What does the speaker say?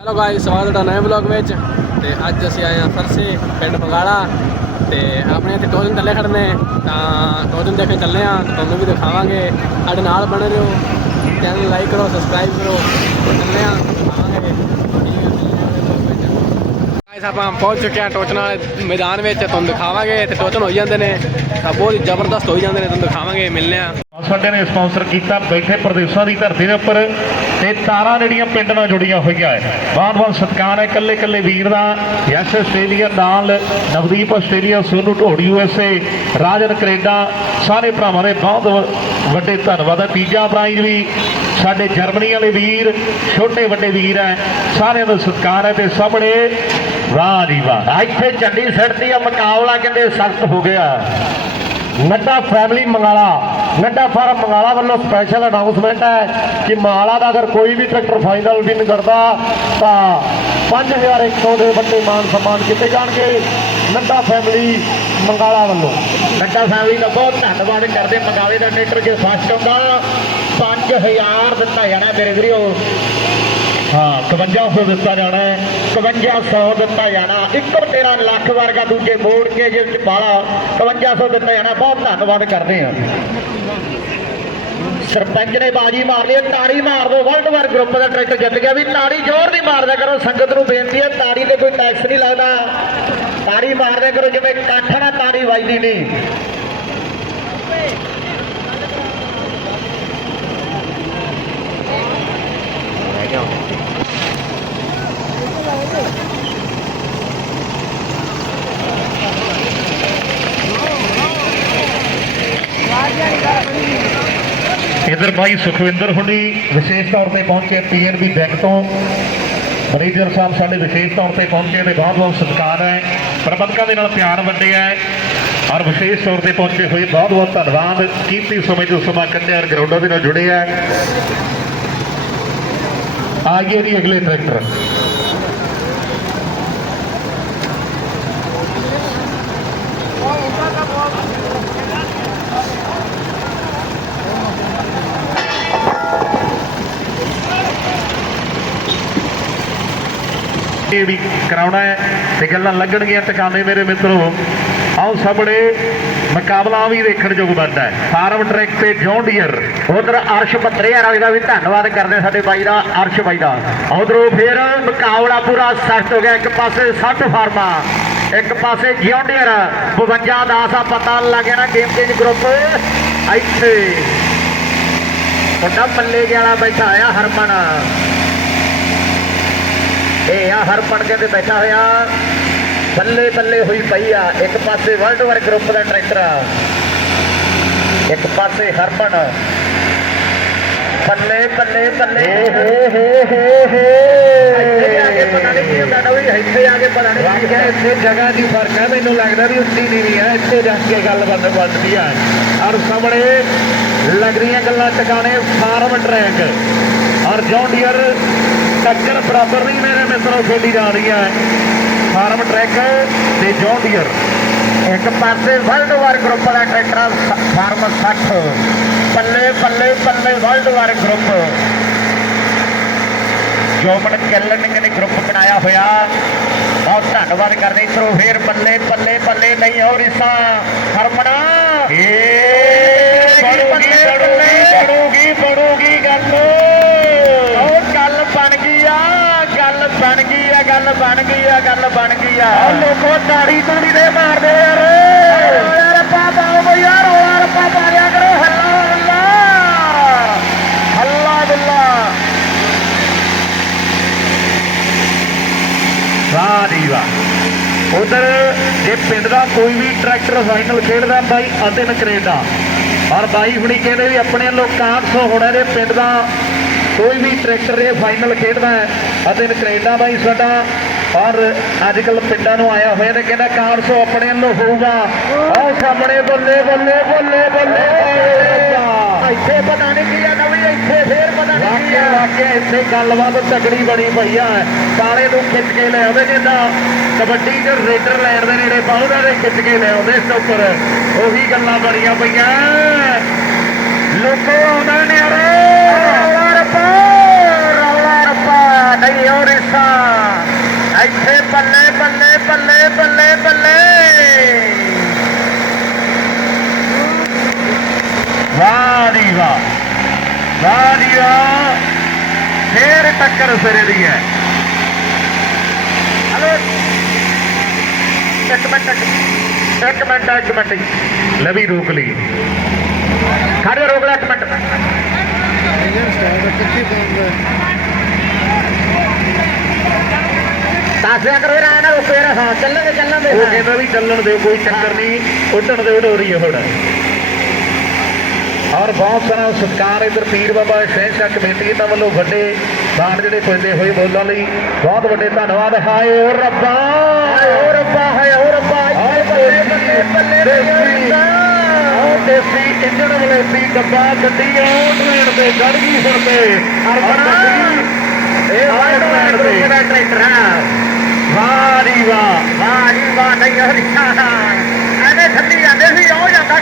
Hello guys ਸਵਾਗਤ ਹੈ ਤੁਹਾਡਾ ਨਵੇਂ ਵਲੌਗ ਵਿੱਚ। ਤੇ ਅੱਜ ਅਸੀਂ ਆਏ ਹਾਂ ਸਰਸੇ ਪਿੰਡ ਬੰਗਾਲਾ। ਤੇ ਆਪਣੇ ਇੱਥੇ ਦੋ ਦਿਨ ਥੱਲੇ ਖੜਨੇ ਤਾਂ ਦੋ ਦਿਨ ਦੇਖਣ ਚੱਲੇ ਆ ਤੇ ਤੁਹਾਨੂੰ ਵੀ ਦਿਖਾਵਾਂਗੇ। ਸਾਡੇ ਨਾਲ ਬਣੇ ਰਹੋ ਚੈਨਲ ਲਾਈਕ ਕਰੋ ਸਬਸਕ੍ਰਾਈਬ ਕਰੋ ਚੱਲੇ ਆ ਦਿਖਾਵਾਂਗੇ। ਗਾਇਸ ਆਪਾਂ ਪਹੁੰਚ ਚੁੱਕੇ ਹਾਂ ਟੋਚਨਾ ਵਾਲੇ ਮੈਦਾਨ ਵਿੱਚ, ਤੁਹਾਨੂੰ ਦਿਖਾਵਾਂਗੇ, ਤੇ ਟੋਚਨ ਹੋਈ ਜਾਂਦੇ ਨੇ, ਤਾਂ ਬਹੁਤ ਜ਼ਬਰਦਸਤ ਹੋਈ ਜਾਂਦੇ ਨੇ, ਤੁਹਾਨੂੰ ਦਿਖਾਵਾਂਗੇ, ਮਿਲਨੇ ਆ ਸਾਡੇ ਨੇ ਸਪਾਂਸਰ ਕੀਤਾ, ਬੈਠੇ ਪ੍ਰਦੇਸ਼ਾਂ ਦੀ ਧਰਤੀ ਦੇ ਉੱਪਰ ਤੇ ਤਾਰਾਂ ਜਿਹੜੀਆਂ ਪਿੰਡ ਨਾਲ ਜੁੜੀਆਂ ਹੋਈਆਂ ਹੈ ਬਹੁਤ ਬਹੁਤ ਸਤਿਕਾਰ ਹੈ ਇਕੱਲੇ ਇਕੱਲੇ ਵੀਰ ਦਾ। ਯਸ ਆਸਟ੍ਰੇਲੀਆ ਨਾਲ Navdeep Australia, Sonu Dhodi USA Rajan Canada, ਸਾਰੇ ਭਰਾਵਾਂ ਦੇ ਬਹੁਤ ਵੱਡੇ ਧੰਨਵਾਦ ਹੈ ਤੀਜਾ ਪ੍ਰਾਈਜ਼ ਵੀ ਸਾਡੇ ਜਰਮਨੀ ਵਾਲੇ ਵੀਰ, ਛੋਟੇ ਵੱਡੇ ਵੀਰ ਹੈ ਸਾਰਿਆਂ ਦਾ ਸਤਿਕਾਰ ਹੈ ਤੇ ਸਾਹਮਣੇ ਵਾਹ ਜੀ ਵਾਹ। ਇੱਥੇ ਚੱਡੀ ਸੜਦੀ ਆ, ਮੁਕਾਬਲਾ ਕਹਿੰਦੇ ਸਖਤ ਹੋ ਗਿਆ। ਨੱਡਾ ਫੈਮਿਲੀ ਮੰਗਾਲਾ। ਨੱਡਾ ਫਾਰਮ ਮੰਗਾਲਾ ਵੱਲੋਂ ਸਪੈਸ਼ਲ ਅਨਾਉਂਸਮੈਂਟ ਹੈ ਕਿ ਮੰਗਾਲਾ ਦਾ ਅਗਰ ਕੋਈ ਵੀ ਟਰੈਕਟਰ ਫਾਈਨਲ ਵਿਨ ਕਰਦਾ, ਤਾਂ 5100 ਦੇ ਵੱਡੇ ਮਾਨ ਸਨਮਾਨ ਕੀਤੇ ਜਾਣਗੇ ਨੱਡਾ ਫੈਮਿਲੀ ਮੰਗਾਲਾ ਵੱਲੋਂ। ਨੱਡਾ ਫੈਮਿਲੀ ਦਾ ਬਹੁਤ ਧੰਨਵਾਦ ਕਰਦੇ ਮੰਗਾਲੇ ਦਾ ਟਰੈਕਟਰ ਜੇ ਫਸਟ ਹੁੰਦਾ 5000 ਦਿੱਤਾ ਜਾਣਾ ਮੇਰੇ ਵੀਰੋ। ਹਾਂ 5100 ਦਿੱਤਾ ਜਾਣਾ ਹੈ 5100 ਦਿੱਤਾ ਜਾਣਾ ਇੱਕੋ ਤੇਰਾ ਲੱਖ ਵਰਗਾ ਦੂਜੇ ਮੋੜ ਕੇ ਜੇ ਵਿੱਚ ਪਾਲਾ 5500 ਦਿੱਤਾ ਜਾਣਾ ਬਹੁਤ ਧੰਨਵਾਦ ਕਰਦੇ ਹਾਂ। ਸਰਪੰਚ ਨੇ ਬਾਜੀ ਮਾਰ ਲਈ ਹੈ, ਤਾੜੀ ਮਾਰ ਦਿਓ ਵਰਲਡ ਵਾਰ ਗਰੁੱਪ ਦਾ ਟਰੈਕਟਰ ਜਿੱਤ ਗਿਆ ਵੀ ਤਾੜੀ ਜ਼ੋਰ ਦੀ ਮਾਰਦਾ ਕਰੋ ਸੰਗਤ ਨੂੰ ਬੇਨਤੀ ਹੈ ਤਾੜੀ ਤੇ ਕੋਈ ਟੈਕਸ ਨਹੀਂ ਲੱਗਦਾ। ਤਾੜੀ ਮਾਰਦੇ ਕਰੋ ਜਿਵੇਂ ਇਕੱਠ ਨਾਲ ਤਾੜੀ ਵੱਜਦੀ ਨਹੀਂ। ਇਧਰ ਭਾਈ ਸੁਖਵਿੰਦਰ ਹੁਣੀ ਵਿਸ਼ੇਸ਼ ਤੌਰ ਤੇ ਪਹੁੰਚੇ ਪੀਐਨਬੀ ਬੈਂਕ ਤੋਂ। ਮੈਨੇਜਰ ਸਾਹਿਬ ਸਾਡੇ ਵਿਸ਼ੇਸ਼ ਤੌਰ ਤੇ ਪਹੁੰਚੇ ਤੇ ਬਹੁਤ ਬਹੁਤ ਸਤਿਕਾਰ ਹੈ। ਪ੍ਰਬੰਧਕਾਂ ਦੇ ਨਾਲ ਪਿਆਰ ਵੰਡਿਆ ਹੈ। ਔਰ ਵਿਸ਼ੇਸ਼ ਤੌਰ ਤੇ ਪਹੁੰਚੇ ਹੋਏ ਬਹੁਤ ਬਹੁਤ ਧੰਨਵਾਦ। ਕੀਮਤੀ ਸਮੇਂ ਤੋਂ ਸਮਾਂ ਕੱਢਿਆ ਔਰ ਗਰਾਊਂਡਾਂ ਦੇ ਨਾਲ ਜੁੜੇ ਆ ਆਗੇ ਦੀ ਅਗਲੇ ਟਰੈਕਟਰ। ਇਹ ਵੀ ਕਰਾਉਣਾ ਹੈ ਤੇ ਗੱਲਾਂ ਲੱਗਣਗੀਆਂ ਟਿਕਾਣੇ ਮੇਰੇ ਮਿੱਤਰੋ। ਆਓ ਸਾਹਮਣੇ ਮੁਕਾਬਲਾ ਵੀ ਦੇਖਣ ਯੋਗ ਬਣਦਾ ਹੈ। ਫਾਰਮ ਟਰੈਕ ਤੇ ਜੌਨ ਡੀਅਰ ਉਧਰ ਅਰਸ਼ ਬੱਤਰੇਆ ਵਾਲੇ ਦਾ ਵੀ ਧੰਨਵਾਦ ਕਰਦੇ ਸਾਡੇ ਬਾਈ ਦਾ, ਅਰਸ਼ ਬਾਈ ਦਾ। ਉਧਰੋਂ ਫਿਰ ਮੁਕਾਬਲਾ ਪੂਰਾ ਸਖਤ ਹੋ ਗਿਆ। ਇੱਕ ਪਾਸੇ 60 ਫਾਰਮਾ, ਇੱਕ ਪਾਸੇ ਜੌਨ ਡੀਅਰ 52 10 ਆ, ਪਤਾ ਲੱਗ ਗਿਆ ਨਾ ਗੇਮ ਚੇਂਜ ਗਰੁੱਪ ਇੱਥੇ ਵੱਡਾ ਪੱਲੇ ਵਾਲਾ ਬੈਠਾ ਆ ਹਰਮਨ। ਇਹ ਆ ਹਰਪਣ ਕੇ ਤੇ ਬੈਠਾ ਹੋਇਆ। ਬੱਲੇ ਬੱਲੇ ਹੋਈ ਪਈ ਆ। ਇੱਕ ਪਾਸੇ ਵਰਲਡ ਵਾਰ ਗਰੁੱਪ ਦਾ ਟਰੈਕਟਰ ਆ। ਇੱਕ ਪਾਸੇ ਹਰਪਣ ਬੱਲੇ ਬੱਲੇ ਬੱਲੇ ਹੋ ਹੋ ਹੋ ਹੋ ਇੱਥੇ ਆ ਕੇ ਪਤਾ ਨਹੀਂ ਕੀ ਹੁੰਦਾ ਨਾ ਵੀ ਇੱਥੇ ਆ ਕੇ ਪਤਾ ਨਹੀਂ ਕੀ ਹੈ ਇੱਥੇ ਜਗ੍ਹਾ ਦੀ ਫ਼ਰਕ ਹੈ ਮੈਨੂੰ ਲੱਗਦਾ ਵੀ ਉੱਤੀ ਨਹੀਂ ਹੈ ਇੱਥੇ ਜਾ ਕੇ ਗੱਲ ਬਣ ਬਣਦੀ ਆ। ਔਰ ਸਾਹਮਣੇ ਲੱਗ ਰਹੀਆਂ ਗੱਲਾਂ ਟਿਕਾਣੇ ਫਾਰਮ ਟਰੈਕ। ਔਰ ਜੌਨ ਡੀਅਰ ਬਰਾਬਰ ਨਹੀਂ ਮੇਰੇ ਮਿੱਤਰੋ, ਖੇਡੀ ਜਾ ਰਹੀ ਹੈ। ਫਾਰਮ ਟਰੈਕ ਤੇ ਜੌਨ ਇੱਕ ਪਾਸੇ ਵਰਲਡ ਵਾਰ ਗਰੁੱਪ ਦਾ ਟਰੈਕਟਰ ਫਾਰਮ 60 ਪੱਲੇ ਪੱਲੇ ਪੱਲੇ ਵਰਲਡ ਵਾਰ ਗਰੁੱਪ। ਜੋਮਨ ਕੈਲਨ ਨੇ ਗਰੁੱਪ ਬਣਾਇਆ ਹੋਇਆ। ਬਹੁਤ ਧੰਨਵਾਦ ਕਰਦੇ ਇਸਰੋ ਫੇਰ ਪੱਲੇ ਪੱਲੇ ਪੱਲੇ, ਨਹੀਂ ਹੋ ਰਿਸਾ ਹਰਮਣਾ ਏ ਬੜੂਗੀ ਬੜੂਗੀ ਬੜੂਗੀ ਬੜੂਗੀ ਗੱਲ ਉਹ ਗੱਲ ਬਣ ਗਈ ਆ ਗੱਲ ਬਣ ਗਈ ਆ ਗੱਲ ਬਣ ਗਈ ਆ ਗੱਲ ਬਣ ਗਈ ਆ। ਲੋਕੋ ਤਾੜੀ ਤੂੜੀ ਦੇ ਮਾਰਦੇ ਯਾਰ। ਯਾਰ ਪਾਪਾ ਉਹ ਯਾਰ ਯਾਰ ਪਾਪਾ ਆ ਕਰੋ। ਹੱਲਾ ਹੱਲਾ। ਹੱਲਾ ਬਿੱਲਾ ਵਾਹ ਵਾਹ। ਉਧਰ ਜੇ ਪਿੰਡ ਦਾ ਕੋਈ ਵੀ ਟਰੈਕਟਰ ਫਾਈਨਲ ਖੇਡਦਾ ਬਾਈ ਅਤਿਨ ਕੈਨੇਡਾ ਔਰ ਬਾਈ ਹੁਣੀ ਕਹਿੰਦੇ ਵੀ ਆਪਣੇ ਵੱਲੋਂ 500 ਹੋਣਾ ਦੇ ਪਿੰਡ ਦਾ ਕੋਈ ਵੀ ਟਰੈਕਟਰ ਇਹ ਫਾਈਨਲ ਖੇਡਦਾ ਹੈ ਅਤਿਨ ਕੈਨੇਡਾ ਬਾਈ ਸਾਡਾ ਔਰ ਅੱਜ ਕੱਲ ਪਿੰਡਾਂ ਨੂੰ ਆਇਆ ਹੋਇਆ ਤੇ ਕਹਿੰਦਾ 400 ਆਪਣੇ ਵੱਲੋਂ ਹੋਊਗਾ। ਆਹ ਸਾਹਮਣੇ ਬੱਲੇ ਬੱਲੇ ਬੱਲੇ ਬੱਲੇ ਇੱਥੇ ਪਤਾ ਨਹੀਂ ਕੀ ਆ ਨਵੀਂ ਇੱਥੇ ਫੇਰ ਪਤਾ ਨਹੀਂ ਕੀ ਆ। ਵਾਕਿਆ ਇੱਥੇ ਗੱਲਬਾਤ ਤਕੜੀ ਬਣੀ ਪਈ ਆ। ਕਾਲੇ ਨੂੰ ਖਿੱਚ ਕੇ ਲੈ ਆਉਂਦੇ ਜਿੱਦਾਂ ਕਬੱਡੀ ਦੇ ਰੇਡਰ ਲੈਣ ਦੇ ਨੇੜੇ ਬਹੁਦਾ ਦੇ ਖਿੱਚ ਕੇ ਲੈ ਆਉਂਦੇ ਇਸ ਉੱਪਰ। ਉਹੀ ਗੱਲਾਂ ਬੜੀਆਂ ਪਈਆਂ ਲੋਕੋ ਆਉਂਦੇ ਨੇ ਅਰੇ ਰੌਲਾ ਰੱਪਾ ਰੌਲਾ ਰੱਪਾ ਵਾਹ ਨਹੀਂ ਹੋ ਰਿਸਾ ਇੱਥੇ ਬੱਲੇ ਬੱਲੇ ਬੱਲੇ ਬੱਲੇ ਬੱਲੇ ਵਾਹ ਜੀ ਵਾਹ ਵਾਹ ਫੇਰ ਟੱਕਰ ਸਿਰੇ ਦੀ ਹੈ। ਹਲੋ। ਇੱਕ ਮਿੰਟ ਇੱਕ ਮਿੰਟ ਇੱਕ ਮਿੰਟ। ਲਵੀ ਰੋਕ ਲਈ। ਖੜੇ ਰੋਕ ਲੈ ਇੱਕ ਮਿੰਟ। ਦੱਸਿਆ ਕਰੋ ਇਹ ਨਾ ਰੁਕੋ ਯਾਰ ਹਾਂ ਚੱਲਣ ਦੇ ਚੱਲਣ ਦੇ ਉਹ ਕਹਿੰਦਾ ਵੀ ਚੱਲਣ ਦਿਓ ਕੋਈ ਚੱਕਰ ਨਹੀਂ ਉੱਡਣ ਦੇ ਉਡੋਰੀ ਹੁਣ। ਔਰ ਬਹੁਤ ਸਾਰਾ ਸਤਿਕਾਰ ਇਧਰ ਪੀਰ ਬਾਬਾ ਸ਼ਹਿਨਸ਼ਾਹ ਕਮੇਟੀ ਇਹਨਾਂ ਵੱਲੋਂ ਵੱਡੇ ਦਾਨ ਜਿਹੜੇ ਪੈਂਦੇ ਹੋਏ ਬੋਲਣ ਲਈ ਬਹੁਤ ਵੱਡੇ ਧੰਨਵਾਦ। ਹਾਏ ਓ ਰੱਬਾ ਓ ਰੱਬਾ ਹਾਏ ਓ ਰੱਬਾ ਬੱਲੇ ਬੱਲੇ ਬੱਲੇ ਦੇਸੀ ਇੰਜਣ ਵਾਲੇ ਸੀ ਡੱਬਾ ਗੱਡੀ ਉਹ ਟ੍ਰੇਨ ਤੇ ਚੜ ਗਈ ਹੁਣ ਤੇ। ਅਰਬਨ ਇਹ ਹਾਏ ਟ੍ਰੇਨ ਤੇ। ਦਾ ਟਰੈਕਟਰ ਹਾਂ ਵਾਹ ਜੀ ਵਾਹ। ਵਾਹ ਨਹੀਂ ਹੋ ਰਿਹਾ ਐਵੇਂ ਥੱਲੀ ਜਾਂਦੇ ਸੀ ਉਹ ਜਾਂਦਾ